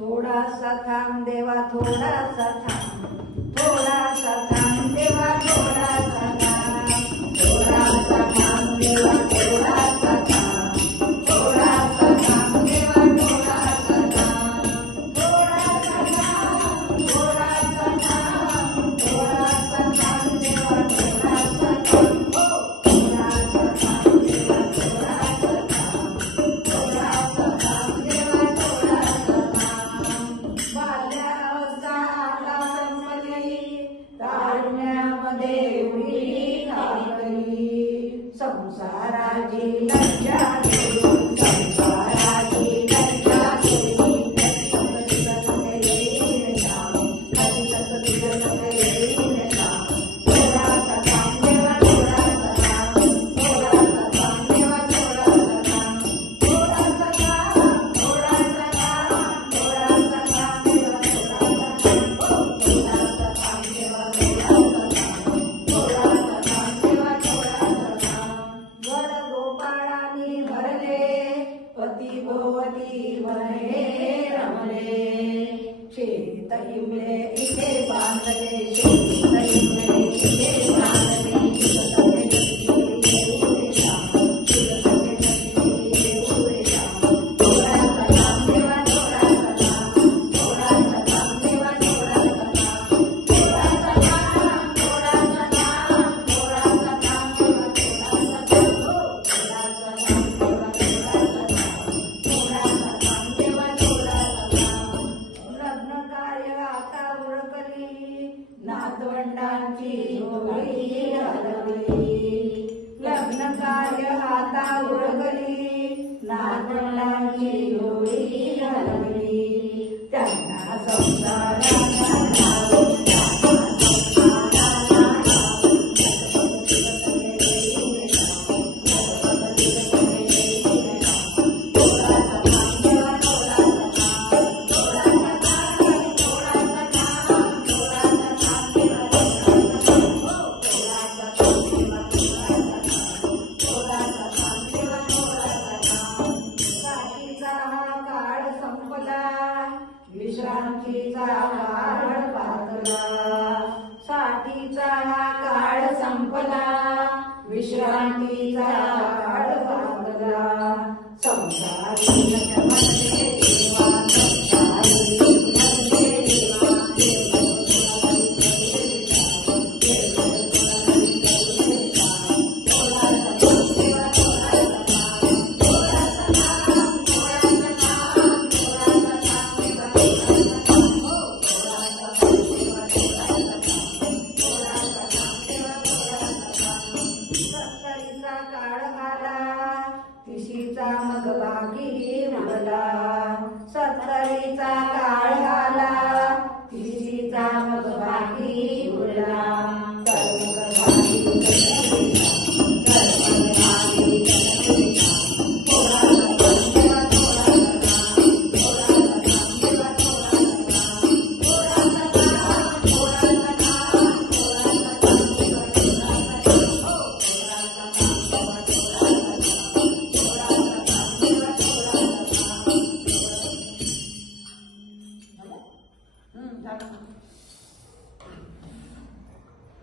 थोडासा थांब देवा थोडासा थांब, थोडासा थांब देवा थोडासा थांब, थोडासा थांब देवा थोडासा थांब, थोडासा थांब देवा थोडासा थांब, थोडासा थांब, थोडासा थांब, थोडासा थांब देवा थोडासा थांब, थोडासा थांब देवा थोडासा थांब, थोडासा थांब देवा थोडासा थांब. बाल्यावस्था आता संपली, तारुण्यामध्ये उडी घातली, संसाराची लज्जा सोडून, संसाराची लज्जा सोडून, कधी सकती येईन श्याम, कधी सकती येईन श्याम. थोडासा थांब देवा थोडासा थांब, थोडासा थांब देवा थोडासा थांब, थोडासा थांब, थोडासा थांब, थोडासा थांब देवा थोडासा थांब, थोडासा थांब देवा थोडासा थांब, थोडासा थांब देवा थोडासा थांब. गड गोपाळांनी भरले, पती भोवती वने रमले, शेत इमले इथे बांधले, शेत इमले इथे बांधले, शिवसखे येऊ श्याम, शिवसखे येऊ श्याम. थोडासा थांब देवा थोडासा थांब, थोडासा थांब देवा थोडासा थांब, थोडासा थांब, थोडासा थांब, थोडासा थांब देवा थोडासा थांब, थोडासा थांब देवा थोडासा थांब, थोडासा थांब देवा थोडासा थांब. लग्न कार्य आता उरकली, नातवंडांची होळी हलवली, लग्न कार्य आता उरकली, नातवंडांची होळी हलवली, त्यांना संसाराला लावून, त्यांना संसाराला लावून, जगपती येईन श्याम, जगपती येईन श्याम. थोडासा थांब देवा थोडासा थांब, थोडासा थांब, थोडासा थांब, थोडासा थांब देवा थोडासा थांब, थोडासा थांब देवा थोडासा थांब, थोडासा थांब देवा थोडासा थांब. साठीचा हा काळ संपला, विश्रांतीचा काळ पातला, साठीचा हा काळ संपला, विश्रांतीचा काळ पातला, संसारी नटमध्ये देवा, संसारी नटमध्ये देवा, थोडासा थांब देवा थोडासा थांब, थोडासा थांब, थोडासा थांब, थोडासा थांब देवा थोडासा थांब, थोडासा थांब देवा थोडासा थांब, थोडासा थांब देवा थोडासा थांब. सत्तरीचा काळ आला, तिशीचा मग बाकी उरला, सत्तरीचा